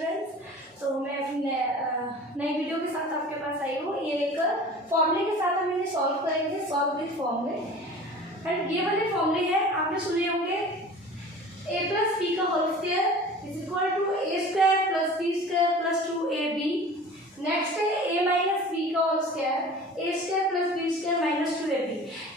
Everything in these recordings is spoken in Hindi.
स्टूडेंट्स, तो मैं अपनी नई वीडियो के साथ आपके पास आई हूँ। ये एक फॉर्मूले के साथ हम इन्हें सॉल्व करेंगे, सॉल्व विथ फॉर्मूले। एंड ये वाले फॉर्मूले हैं, आपने सुने होंगे a प्लस बी का whole square is equal to A square plus B square plus 2ab। Next है a माइनस बी का whole square A square plus B square minus 2ab।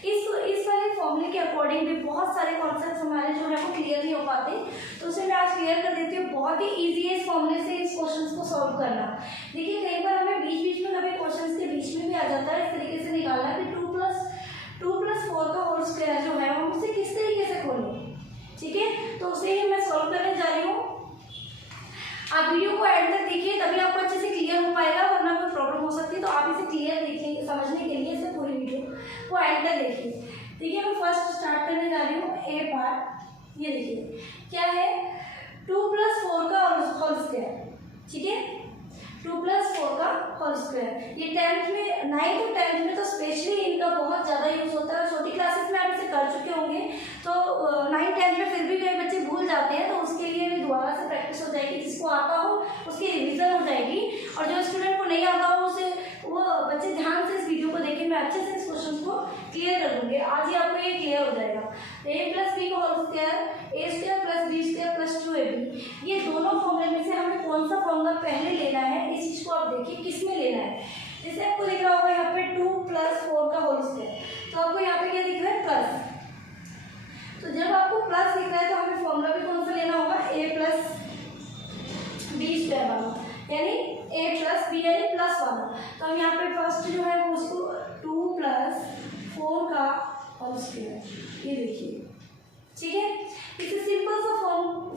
इस वाले फॉर्मूले के अकॉर्डिंग भी बहुत सारे कॉन्सेप्ट्स हमारे जो है वो क्लियर नहीं हो पाते, तो उसे मैं आज क्लियर कर देती हूँ। बहुत ही इजी है इस फॉर्मूले से इस क्वेश्चंस को सॉल्व करना। देखिए कई बार हमें बीच बीच में कभी क्वेश्चंस के बीच में भी आ जाता है इस तरीके से निकालना कि 2 प्लस 4 का होल स्क्वायर जो है हम उसे किस तरीके से खोलें। ठीक है, तो उसे ही मैं सॉल्व करने जा रही हूँ। आप वीडियो को एंड तक देखिए, तभी आपको अच्छे से क्लियर हो पाएगा, वरना कोई प्रॉब्लम हो सकती है। तो आप इसे क्लियर देखिए, समझने के लिए इसे पूरी वीडियो को एंड तक देखिए। देखिए मैं फर्स्ट स्टार्ट करने जा रही हूँ ए पार्ट। ये देखिए क्या है, 2 प्लस 4 का होल स्क्वायर। ठीक है, 2 प्लस 4 का होल स्क्वायर। ये 10th में, 9th और 10th में तो स्पेशली इनका बहुत ज़्यादा यूज होता है। छोटी क्लासेस में आप इसे कर चुके होंगे, तो 9th 10th में फिर भी कई बच्चे भूल जाते हैं, तो उसके लिए भी दोबारा से प्रैक्टिस हो जाएगी। जिसको आता हो उसकी रिविजन हो जाएगी, और जो स्टूडेंट को नहीं आता हो उसे वो बच्चे ध्यान से इस वीडियो को देखें। मैं अच्छे से इस क्वेश्चन को क्लियर कर दूंगी, आज ही आपको ये क्लियर हो जाएगा। ए प्लस बी का whole square A square plus B square plus 2ab, ये दोनों फॉर्मूले में से हमें कौन सा फॉर्मूला पहले लेना है, इस चीज को आप देखिए किस में लेना है। जैसे आपको दिख रहा होगा यहाँ पे 2 प्लस 4 का होल स्क्वायर, तो आपको यहाँ पे क्या दिख रहा है, प्लस। तो जब आपको प्लस दिख रहा है तो हमें फॉर्मूला भी कौन सा लेना होगा, ए प्लस बी स्क्वायर वाला, यानी a प्लस बी यानी प्लस वाला। तो हम यहाँ पे फर्स्ट जो है वो उसको 2 प्लस 4 का होल स्क्वायर, ये देखिए। ठीक है, इसे सिंपल सा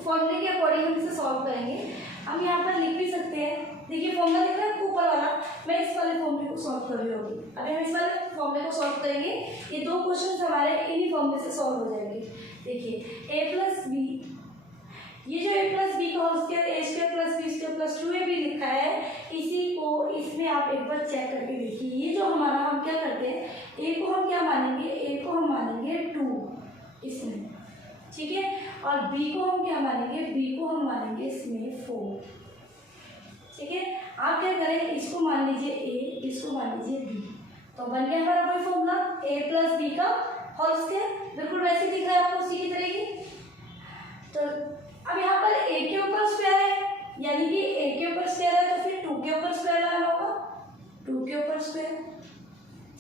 फॉर्मूले के अकॉर्डिंग हम इसे सॉल्व करेंगे। हम यहाँ पर लिख भी सकते हैं। देखिए फॉर्मूला दिख रहा है ऊपर वाला, मैं इस वाले फॉर्मूले को सॉल्व कर रही हूँ। अभी हम इस वाले फॉर्मूले को सॉल्व करेंगे, ये दो क्वेश्चन हमारे इन्हीं फॉर्मूले से सॉल्व हो जाएंगे। देखिए a प्लस बी, ये जो a प्लस बी का whole square A square plus B square plus 2ab लिखा है, इसी को इसमें आप एक बार चेक करके देखिए। ये जो हमारा, हम क्या करते हैं, a को हम क्या मानेंगे, a को हम मानेंगे 2 इसमें। ठीक है, और b को हम क्या मानेंगे, b को हम मानेंगे इसमें 4। ठीक है, आप क्या करें, इसको मान लीजिए a, इसको मान लीजिए b, तो बन गया हमारा कोई फॉर्मूला a प्लस बी का होल स्क्वायर। बिल्कुल वैसे दिख रहा है आपको उसी की तरह की। तो अब यहाँ पर a के ऊपर स्क्वायर है, यानी कि a के ऊपर स्क्वायर है, तो फिर 2 के ऊपर स्क्वायर लगाना होगा, 2 के ऊपर स्क्वायर।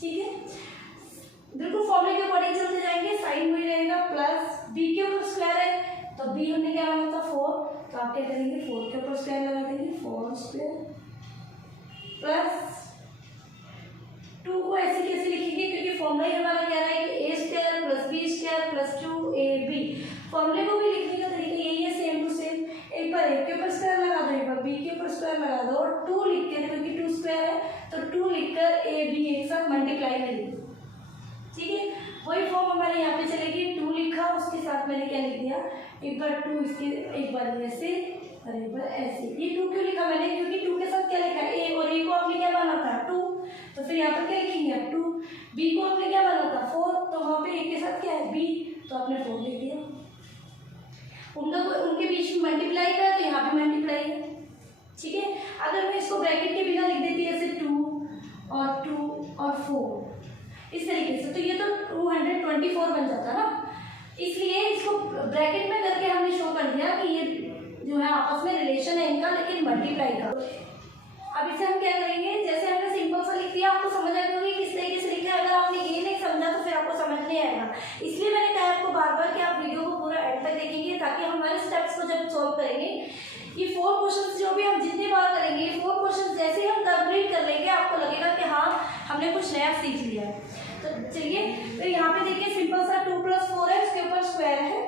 ठीक है, बिल्कुल फॉर्मूले के अकॉर्डिंग चलते जाएंगे, साइन वही रहेगा। प्लस b के ऊपर स्क्वायर है, तो b हमने क्या माना था 4, तो आप क्या करेंगे 4 के ऊपर स्क्वायर लगा देंगे, 4 स्क्वायर प्लस 2 को ऐसे कैसे लिखेंगे, क्योंकि फॉर्मूला ही हमारा कह रहा है कि a square plus b square plus 2ab। फॉर्मूले को भी लिखने का तरीका यही है, सेम टू सेम। एक बार a के ऊपर स्क्वायर लगा दो, एक बार b के ऊपर स्क्वायर लगा दो, और 2 लिखकर, क्योंकि 2 स्क्वायर है तो 2 लिखकर a b एक साथ मल्टीप्लाई कर लीजिए। ठीक है, वही फॉर्म हमारे यहाँ पे चलेगी। 2 लिखा, उसके साथ मैंने क्या लिख दिया, एक बार 2 इसके, एक बार ऐसे और एक बार ऐसे। ये 2 क्यों लिखा मैंने, क्योंकि 2 के साथ क्या लिखा है, a, और a को आपने क्या माना था 2, तो फिर यहाँ पर क्या लिखेंगे आप 2। b को आपने क्या माना था 4, तो वहाँ पे a के साथ क्या है b, तो आपने 4 लिख दिया। उनके बीच में मल्टीप्लाई करा, तो यहाँ पे मल्टीप्लाई है। ठीक है, अगर मैं इसको ब्रैकेट के बिना लिख देती ऐसे 2 और 4 इस तरीके से, तो ये तो 224 बन जाता ना। इसलिए इसको ब्रैकेट में करके हमने शो कर दिया कि ये जो है आपस में रिलेशन है इनका, लेकिन मल्टीप्लाई का। अब इसे हम क्या करेंगे, जैसे हमने सिंपल सा लिख दिया, आपको समझ आ गई किस तरीके से लिखा है। अगर आपने ये नहीं समझा तो फिर आपको समझ नहीं आएगा। इसलिए मैंने कहा आपको बार बार कि आप वीडियो को पूरा एंड तक देखेंगे, ताकि हमारे स्टेप्स को जब सॉल्व करेंगे, ये 4 क्वेश्चन जो भी हम जितनी बार करेंगे, ये 4 क्वेश्चन जैसे ही हम कंप्लीट कर लेंगे, आपको लगेगा कि हाँ हमने कुछ नया सीख लिया है। तो चलिए, तो यहाँ पे देखिए सिंपल सा 2 प्लस 4 है, उसके ऊपर स्क्वायर है।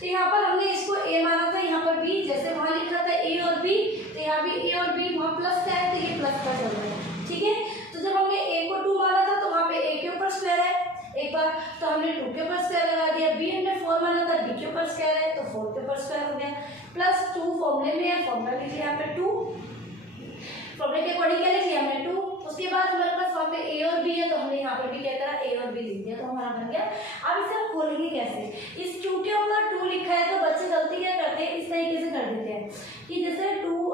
तो यहाँ पर हमने इसको a माना था, यहाँ पर b, जैसे वहाँ लिखा था a और b, तो यहाँ भी a और b, वहाँ प्लस का है, तो ये प्लस का चल रहा है। ठीक है, तो जब हमने a को 2 माना था, तो वहाँ पे a के ऊपर स्क्वायर है एक बार, तो हमने 2 के ऊपर स्क्वायर लगा दिया। b हमने 4 माना था, b के ऊपर स्क्वायर है, तो 4 के ऊपर स्क्वायर हो गया, प्लस 2 फॉर्मूले में है, फॉर्मूला लिख लिया यहाँ पे 2, फॉर्मूले के अकॉर्डिंग क्या लिख लिया हमने 2। उसके बाद हमारे पास वहाँ पे a और b है, तो हमने यहाँ पर भी क्या करा, a और b लिख दिया, तो हमारा बन गया। अब इसे हम खोलेंगे कैसे, इस 2 के ऊपर 2 लिखा है, तो बच्चे गलती क्या करते हैं, इस तरीके से कर देते हैं कि जैसे 2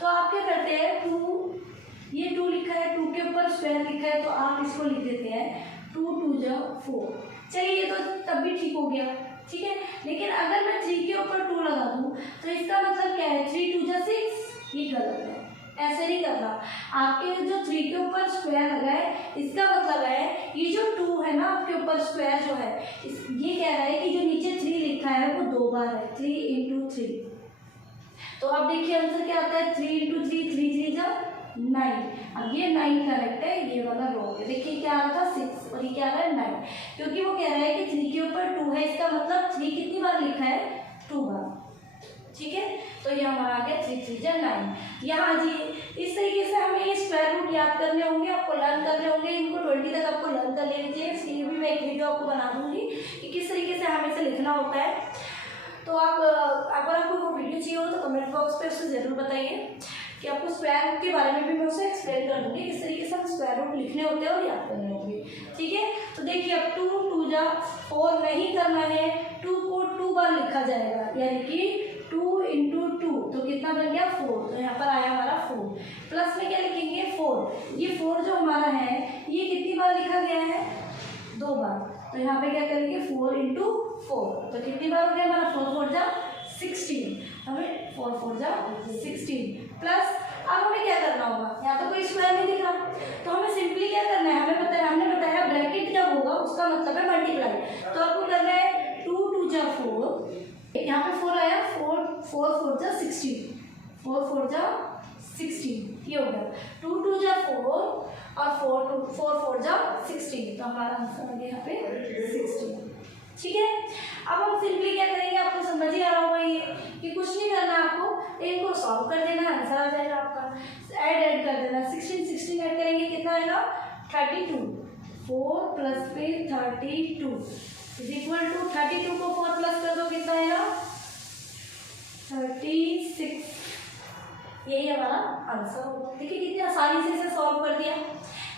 तो आप क्या करते हैं, 2, ये 2 लिखा है, 2 के ऊपर स्क्वायर लिखा है, तो आप इसको लिख देते हैं 2 2 जा 4। चलिए ये तो तब भी ठीक हो गया, ठीक है। लेकिन अगर मैं 3 के ऊपर 2 लगा दूँ तो इसका मतलब क्या है, 3 2 जा 6, ये गलत है, ऐसे नहीं करना। आपके जो 3 के ऊपर स्क्वायर लगा है, इसका मतलब है ये जो 2 है ना आपके ऊपर स्क्वायर जो है, ये कह रहा है कि जो नीचे 3 लिखा है वो 2 बार है, 3 × 3। तो अब देखिए आंसर क्या आता है, 3 × 3, 3 3 जा 9। अब ये 9 करेक्ट है, ये वाला रॉन्ग है। देखिए क्या आ रहा था 6 और ये क्या आ रहा है 9, क्योंकि वो कह रहा है कि 3 के ऊपर 2 है, इसका मतलब 3 कितनी बार लिखा है, 2 बार, ठीक है। तो ये हमारा आ गया 3 3 जा 9। यहाँ जी इस तरीके से हमें ये स्क्वायर रूट याद करने होंगे, आपको लर्न करने होंगे, इनको 20 तक आपको लर्न कर लेनी चाहिए। इसलिए भी मैं एक वीडियो आपको बना दूंगी कि किस तरीके से हमें इसे लिखना होता है। तो आप अगर आपको वो वीडियो चाहिए हो तो कमेंट बॉक्स पे उससे ज़रूर बताइए कि आपको स्क्वायर रूट के बारे में भी मैं उसे एक्सप्लेन कर दूँगी, किस तरीके से हम स्क्वायर रूट लिखने होते हैं और याद करने होंगे, ठीक है। तो देखिए अब 2 2 जा 4 नहीं करना है, 2 को 2 बार लिखा जाएगा, यानी कि 2 × 2, तो कितना बन गया 4। तो यहाँ पर आया हमारा 4, प्लस में क्या लिखेंगे 4। ये 4 जो हमारा है ये कितनी बार लिखा गया है, 2 बार। तो यहाँ पे क्या करेंगे 4 × 4, तो कितनी बार हो गया हमारा 4 4 जा 16, हमें 4 4 जा 16 प्लस। अब हमें क्या करना होगा, यहाँ तो कोई स्क्वायर नहीं दिख रहा, तो हमें सिंपली क्या करना है, हमने बताया ब्रैकेट जब होगा उसका मतलब है मल्टीप्लाई। तो आपको करना है 2 2 जा 4, यहाँ पे 4 आया, 4 4 जा 16, 4 4 जा 16, ये हो गया 2 2 जा 4 और 4 4 जा 16। तो हमारा आंसर आ गया यहाँ पे 16, ठीक है। अब हम सिंपली क्या करेंगे, आपको समझ ही आ रहा होगा ये कि कुछ नहीं करना, आपको इनको सॉल्व कर देना, आंसर आ जाएगा आपका। ऐड कर देना, 16 16 ऐड करेंगे कितना आएगा 32, 4 प्लस फिर 32 इज इक्वल टू 32 को 4 प्लस कर दो कितना आएगा 36। यही हमारा आंसर होगा। देखिए कितनी आसानी से इसे सॉल्व कर दिया,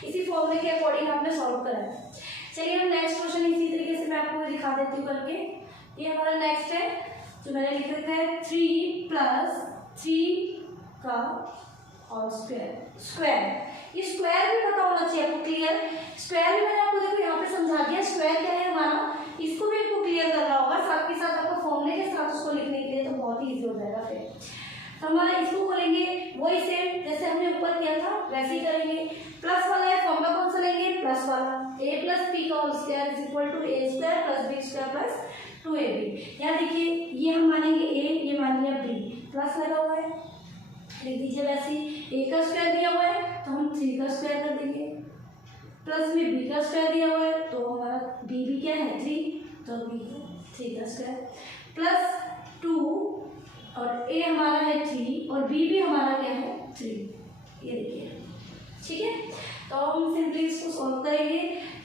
इसी फॉर्मूले के अकॉर्डिंग आपने सॉल्व करा है। चलिए हम नेक्स्ट क्वेश्चन इसी तरीके से मैं आपको दिखा देती हूँ करके। ये हमारा नेक्स्ट है जो मैंने लिख रखा है 3 + 3 का और स्क्वायर। ये स्क्वायर भी पता होना चाहिए आपको, क्लियर। स्क्वायर भी मैंने आपको देखो यहाँ पे समझा दिया, स्क्वायर क्या है हमारा, इसको भी आपको क्लियर करना होगा साथ के साथ, आपको फॉर्मूले के साथ उसको लिखने के लिए तो बहुत ही ईजी हो जाएगा। फिर तो हमारा इसको बोलेंगे वही सेम जैसे हमने ऊपर किया था वैसे ही करेंगे। प्लस वाला है, फॉर्मूला कौन सा लेंगे, प्लस वाला, a + b का whole square is equal to a² + b² + 2ab। यहाँ देखिए ये हम मानेंगे a, ये मान लिया b, प्लस लगा हुआ है लिख दीजिए वैसे ही। a का स्क्वायर दिया हुआ है तो हम 3 का स्क्वायर कर देंगे, प्लस में b का स्क्वायर दिया हुआ है तो हमारा b भी क्या है 3, तो b 3 का स्क्वायर प्लस 2 और a हमारा है 3 और b भी हमारा क्या है 3, ये देखिए, ठीक है। तो हम सिंपली इसको सॉल्व करेंगे।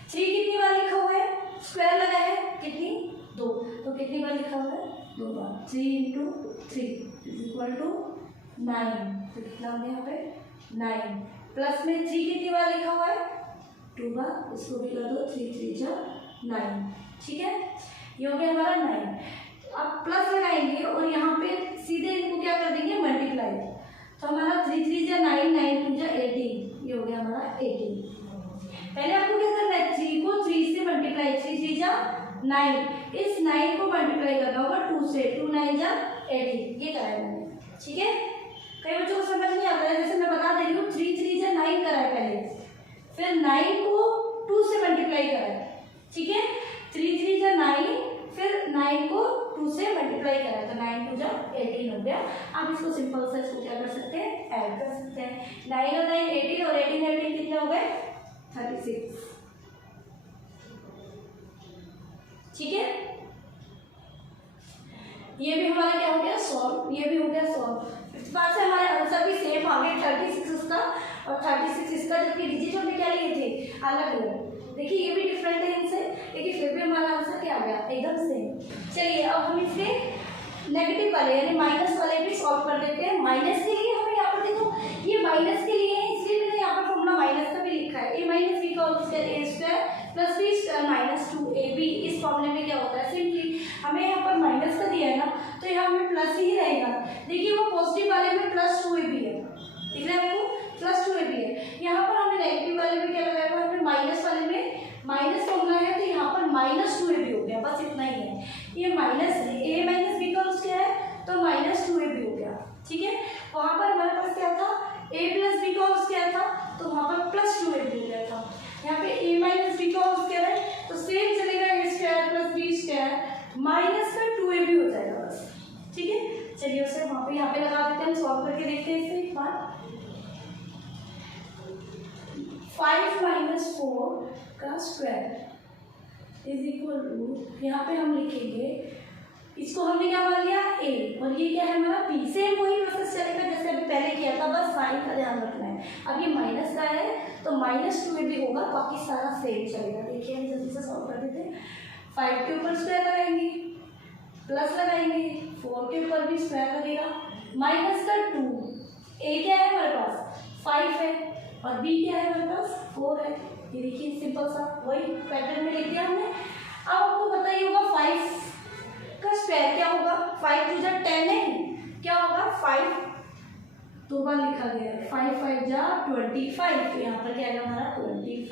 3 कितनी बार लिखा हुआ है, स्क्वायर लगा है कितनी 2, तो कितनी बार लिखा हुआ है 2 बार, 3 × 3 इज इक्वल टू 9, तो कितना हो गया यहाँ पे 9, प्लस में 3 कितनी बार लिखा हुआ है 2 बार, इसको भी कर दो 3 3 जा 9, ठीक है। ये हो गया हमारा 9। अब प्लस लगाएंगे और यहाँ पे सीधे इनको क्या कर देंगे मल्टीप्लाई, तो हमारा 3 3 जा 9, 9 2 जा 18, ये हो गया हमारा 18। पहले आपको क्या करना है 3 को 3 से मल्टीप्लाई, 3 3 जा 9, इस 9 को मल्टीप्लाई करना होगा 2 से, 2 9 जा 18, ये करा है मैंने, ठीक है। कई बच्चों को समझ नहीं आता है, जैसे मैं बता दे रही हूँ 3 3 जा 9 करा है पहले, फिर 9 को 2 से मल्टीप्लाई करा है, ठीक है। 3 3 जा 9, फिर 9 को 2 से मल्टीप्लाई करा तो 9 2 जा 18 हो गया। आप इसको सिंपल से इसको क्या कर सकते हैं ऐड कर सकते हैं, 9 और 9 18 और 18 18 कितने हो गए 36, ठीक है। ये भी हमारा क्या हो गया सॉल्व, ये भी हो गया सॉल्व। इस बात से हमारे आंसर भी सेम आ गए 36 इसका और 36 इसका, जबकि डिजिट हमने क्या लिए थे अलग अलग। देखिए ये भी डिफरेंट है इनसे, लेकिन फिर भी हमारा आंसर क्या आ गया एकदम सेम। चलिए अब हम इसके नेगेटिव वाले यानी माइनस वाले भी सॉल्व कर देते हैं। माइनस के लिए हमें यहाँ पर देखो ये माइनस के लिए है, इसलिए मैंने यहाँ पर फॉर्मूला माइनस का भी लिखा है, a - b का whole square a² + b² - 2ab। इस फॉर्मूले में क्या होता है सिंपली हमें यहाँ पर माइनस का दिया है ना, तो यहाँ हमें प्लस ही रहेगा। देखिए वो पॉजिटिव वाले में +2ab दिख रहा है आपको, प्लस 2ab है। यहाँ पर हमने नेगेटिव वाले में क्या लगाया हुआ है, माइनस वाले में माइनस फॉर्मूला है, तो यहाँ पर -2ab हो गया, बस इतना ही है। ये माइनस a माइनस b का उसके है तो -2ab हो गया, ठीक है। वहाँ पर हमारे पास क्या था, a प्लस b का उसके क्या था, तो वहाँ पर +2ab हो गया था। यहाँ पे a माइनस b का उसके है तो सेम चलेगा, a square plus b square minus का 2ab हो जाएगा बस, ठीक है। चलिए उसे वहाँ पे यहाँ पे लगा देते हैं, हम सॉल्व करके देखते हैं इसे एक बार। 5 - 4 का स्क्वायर इज इक्वल टू, यहाँ पे हम लिखेंगे, इसको हमने क्या मान लिया a और ये क्या है हमारा b। सेम वही प्रोसेस चलेगा जैसे अभी पहले किया था, बस साइन का ध्यान रखना है। अब ये माइनस का है तो -2ab होगा, बाकी सारा सेम चलेगा। देखिए हम जल्दी से सॉल्व कर देते हैं। 5 के ऊपर स्क्वायर लगाएंगे, प्लस लगाएंगे, 4 के ऊपर भी स्क्वायर लगेगा, माइनस का 2। a क्या है हमारे पास 5 है और b क्या है हमारे पास 4 है। ये देखिए सिंपल सा वही पैटर्न में लिख दिया हमने। अब आपको पता ही होगा 5 का स्क्वायर क्या होगा, 5 × 10 है, क्या होगा 5 दो बार लिखा गया है, 5 × 5 = 25, तो यहाँ पर क्या है हमारा 25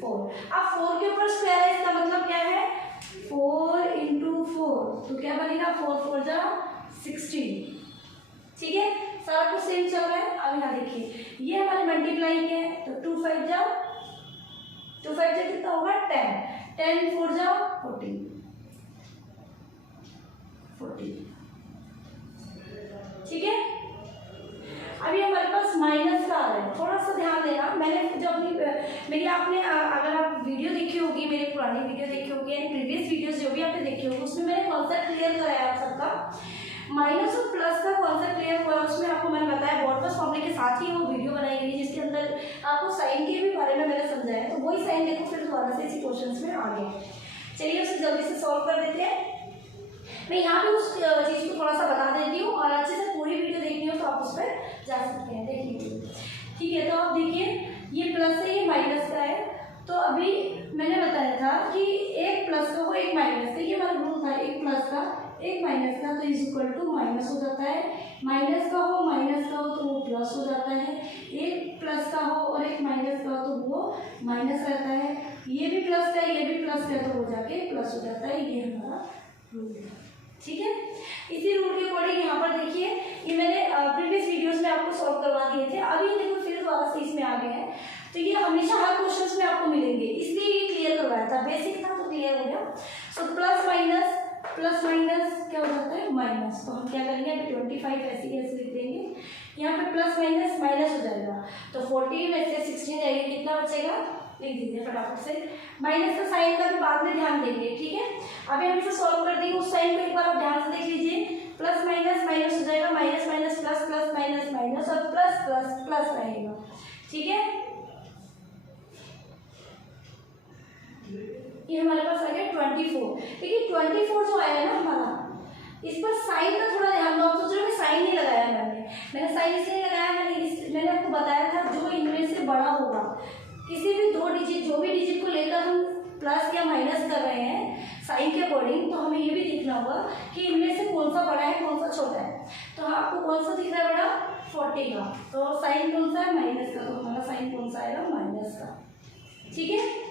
4। अब 4 के ऊपर स्क्वायर है, इसका मतलब क्या है 4 × 4, तो क्या बनेगा 4 × 4 = 16, ठीक है। सारा कुछ सेम चल रहा है। अब यहाँ देखिए ये हमारे मल्टीप्लाई किया है तो 2 × 5 = कितना होगा 10, 10 × 4 = 40, ठीक है। अभी हमारे पास माइनस का आ रहा है, थोड़ा सा ध्यान देना। मैंने जो अपनी मेरी आपने अगर आप वीडियो देखी होगी, मेरी पुरानी वीडियो देखी होगी यानी प्रीवियस वीडियोस जो भी आपने देखी होगी, उसमें मैंने कॉन्सेप्ट क्लियर कराया आप सबका। माइनस और प्लस का कॉन्सेप्ट क्लियर हुआ, उसमें आपको मैंने बताया बॉड प्लस फॉर्मूले के साथ ही वो वीडियो बनाई गई जिसके अंदर आपको साइन के भी बारे में मैंने समझाया। तो वही साइन देखो फिर दोबारा से इसी क्वेश्चन में आ गए। चलिए उसे जल्दी से सॉल्व कर देते हैं। मैं यहाँ पे उस चीज़ को थोड़ा सा बता देती हूँ और अच्छे से पूरी वीडियो देखनी हो तो आप उस पर जा सकते हैं, देख लीजिए, ठीक है। तो आप देखिए ये प्लस है, ये माइनस का है। तो अभी मैंने बताया था कि एक प्लस का हो एक माइनस का, ये हमारा रूल था, एक प्लस का एक माइनस का तो इज इक्वल टू माइनस हो जाता है। माइनस का हो तो वो प्लस हो जाता है, एक प्लस का हो और एक माइनस का हो तो वो माइनस रहता है। ये भी प्लस का है, ये भी प्लस का है तो हो जाके प्लस हो जाता है। ये हमारा रूल है, ठीक है। इसी रूल के अकॉर्डिंग यहाँ पर देखिए ये मैंने प्रीवियस वीडियोस में आपको सॉल्व करवा दिए थे, अभी देखो फिर दोबारा से इसमें आ गए हैं। तो ये हमेशा हर क्वेश्चंस में आपको मिलेंगे, इसलिए ये क्लियर करवाया था, बेसिक था तो क्लियर हो गया। सो प्लस माइनस क्या हो जाता है माइनस, तो हम क्या करेंगे अभी 25 ऐसे लिख देंगे। यहाँ पे प्लस माइनस माइनस हो जाएगा तो 40 में से 16 जाएगा, कितना बचेगा लिख दीजिए फटाफट से। माइनस का साइन का भी बाद में ध्यान देंगे, ठीक है। अभी हम इसे सॉल्व कर देंगे, उस साइन को एक बार आप ध्यान से देख लीजिए। प्लस माइनस माइनस हो जाएगा, minus minus plus, plus minus minus और प्लस प्लस प्लस रहेगा, ठीक है। ये हमारे पास आ गया 24। देखिए 24 जो आया ना हमारा, इस पर साइन का थोड़ा ध्यान दो। आप सोच रहे हो साइन नहीं लगाया मैंने साइन इसलिए नहीं लगाया, मैंने आपको बताया था जो इनमें से बड़ा होगा, किसी भी दो डिजिट जो भी डिजिट को लेकर हम प्लस या माइनस कर रहे हैं साइन के अकॉर्डिंग, तो हमें ये भी देखना होगा कि इनमें से कौन सा बड़ा है कौन सा छोटा है। तो आपको कौन सा दिख रहा है बड़ा 40 का, तो साइन कौन सा है माइनस का, तो हमारा साइन कौन सा आएगा माइनस का, ठीक है।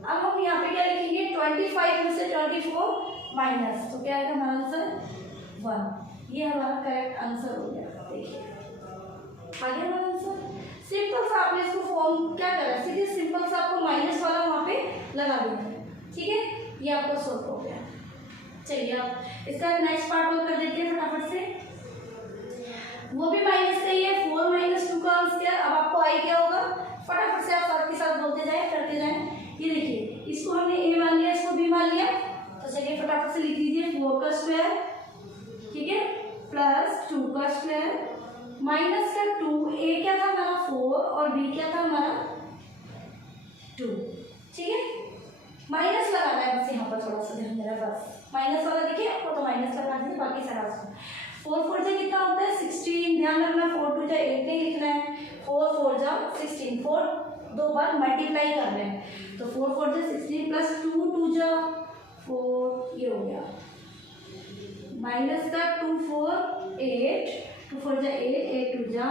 अब हम यहाँ पे क्या लिखेंगे 25 में से 24 माइनस, तो क्या आएगा हमारा आंसर 1। ये हमारा करेक्ट आंसर हो गया। देखिए आ गया हमारा आंसर। सिंपल सा आपने इसको फॉर्म क्या करा, सीधे सिंपल सा आपको माइनस वाला वहाँ पे लगा देना है, ठीक है। ये आपको सॉल्व हो गया। चलिए अब इसका नेक्स्ट पार्ट और कर देते हैं फटाफट से। वो भी माइनस का ही है, 4 - 2 का स्क्वायर। अब आपको आई क्या होगा, फटाफट से आप साथ के साथ बोलते जाए करते जाए। ये देखिए इसको हमने a मान लिया, इसको b मान लिया, तो चलिए फटाफट से लिख दीजिए 4 का स्क्वायर, ठीक है, प्लस 2 का स्क्वायर माइनस का 2। a क्या था हमारा 4 और b क्या था हमारा 2, ठीक है। माइनस लगाना है बस, यहाँ पर थोड़ा सा ध्यान देना, बस माइनस वाला देखिए आपको तो माइनस लगा दीजिए, बाकी सारा 4 4 से कितना होता है 16, ध्यान रखना 4 2 जा 8 नहीं लिखना है, 4 4 जा 16, 4 दो बार मल्टीप्लाई कर रहे हैं तो 4 4 जा 16 प्लस 2 2 जा 4, ये हो गया माइनस का 2 4 8, 2 4 जा 8, 8 2 जा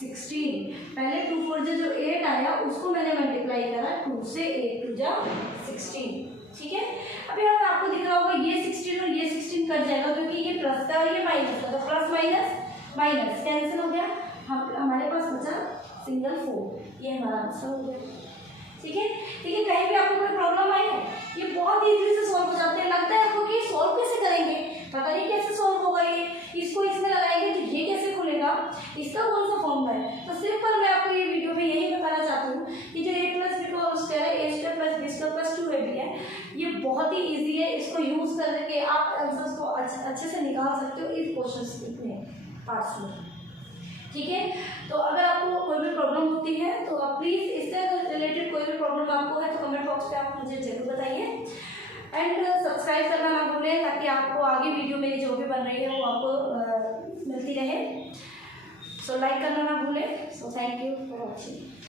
16। पहले 2 4 जा जो 8 आया उसको मैंने मल्टीप्लाई करा 2 से, 8 2 जा 16। ठीक है, अब यहाँ आपको दिख रहा होगा ये 16 और ये 16 कट जाएगा क्योंकि ये प्लस का और ये माइनस का, तो प्लस माइनस माइनस कैंसिल हो गया, हमारे पास बचा सिंगल 4, ये हमारा आंसर हो गया। ठीक है, ठीक है, कहीं भी आपको कोई प्रॉब्लम आई है, ये बहुत इजीली से सॉल्व हो जाते हैं। लगता है आपको कि सॉल्व कैसे करेंगे, पता नहीं कैसे सॉल्व होगा, ये इसको इसमें लगाएंगे तो ये कैसे खुलेगा, इसका कौन सा फॉर्मूला है। तो सिंपल मैं आपको ये वीडियो में यही बताना चाहती हूँ कि जो a प्लस बी का होल स्क्वायर है, a square plus B square plus 2ab है, ये बहुत ही ईजी है। इसको यूज करके आप आंसर्स को अच्छे से निकाल सकते हो इस क्वेश्चन में, पार्ट्स में। ठीक है, तो अगर आपको कोई भी प्रॉब्लम होती है तो आप प्लीज़ इससे रिलेटेड कोई भी प्रॉब्लम आपको है तो कमेंट बॉक्स पे आप मुझे जरूर बताइए। एंड सब्सक्राइब करना ना भूलें ताकि आपको आगे वीडियो मेरी जो भी बन रही है वो आपको मिलती रहे। सो लाइक करना ना भूलें। So thank you for watching.